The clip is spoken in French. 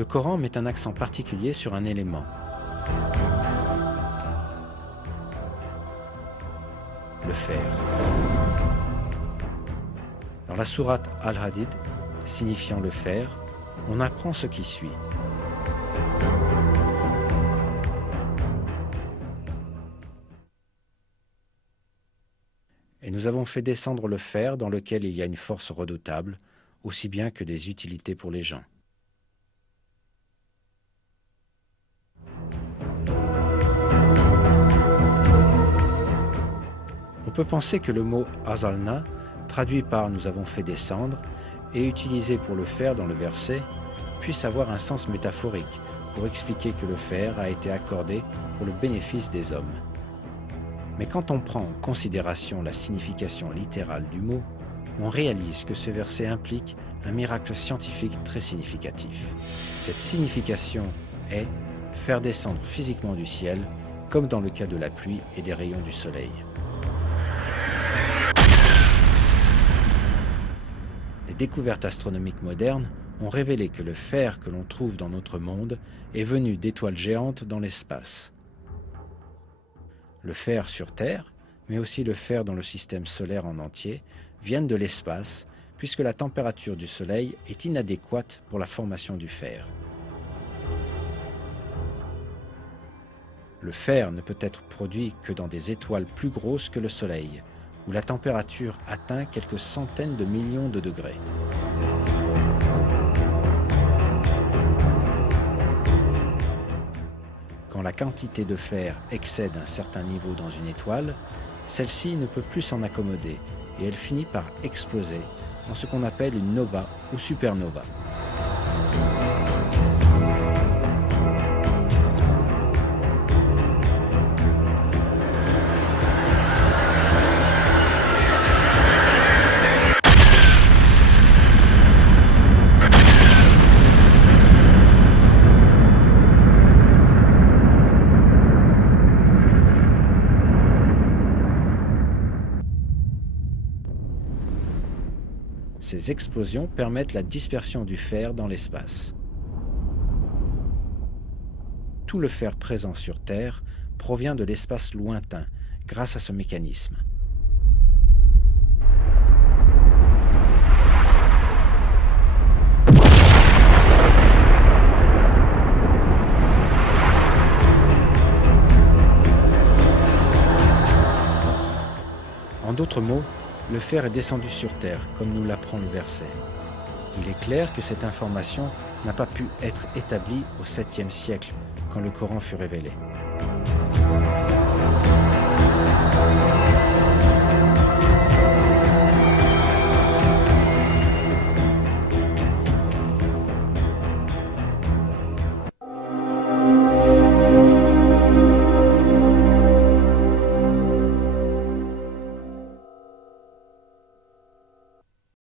Le Coran met un accent particulier sur un élément. Le fer. Dans la sourate Al-Hadid, signifiant le fer, on apprend ce qui suit. Et nous avons fait descendre le fer dans lequel il y a une force redoutable, aussi bien que des utilités pour les gens. On peut penser que le mot « azalna », traduit par « nous avons fait descendre » et utilisé pour le fer dans le verset, puisse avoir un sens métaphorique pour expliquer que le fer a été accordé pour le bénéfice des hommes. Mais quand on prend en considération la signification littérale du mot, on réalise que ce verset implique un miracle scientifique très significatif. Cette signification est faire descendre physiquement du ciel, comme dans le cas de la pluie et des rayons du soleil. Les découvertes astronomiques modernes ont révélé que le fer que l'on trouve dans notre monde est venu d'étoiles géantes dans l'espace. Le fer sur Terre, mais aussi le fer dans le système solaire en entier, viennent de l'espace, puisque la température du Soleil est inadéquate pour la formation du fer. Le fer ne peut être produit que dans des étoiles plus grosses que le Soleil, où la température atteint quelques centaines de millions de degrés. Quand la quantité de fer excède un certain niveau dans une étoile, celle-ci ne peut plus s'en accommoder et elle finit par exploser en ce qu'on appelle une nova ou supernova. Ces explosions permettent la dispersion du fer dans l'espace. Tout le fer présent sur Terre provient de l'espace lointain grâce à ce mécanisme. En d'autres mots, le fer est descendu sur Terre, comme nous l'apprend le verset. Il est clair que cette information n'a pas pu être établie au 7e siècle, quand le Coran fut révélé.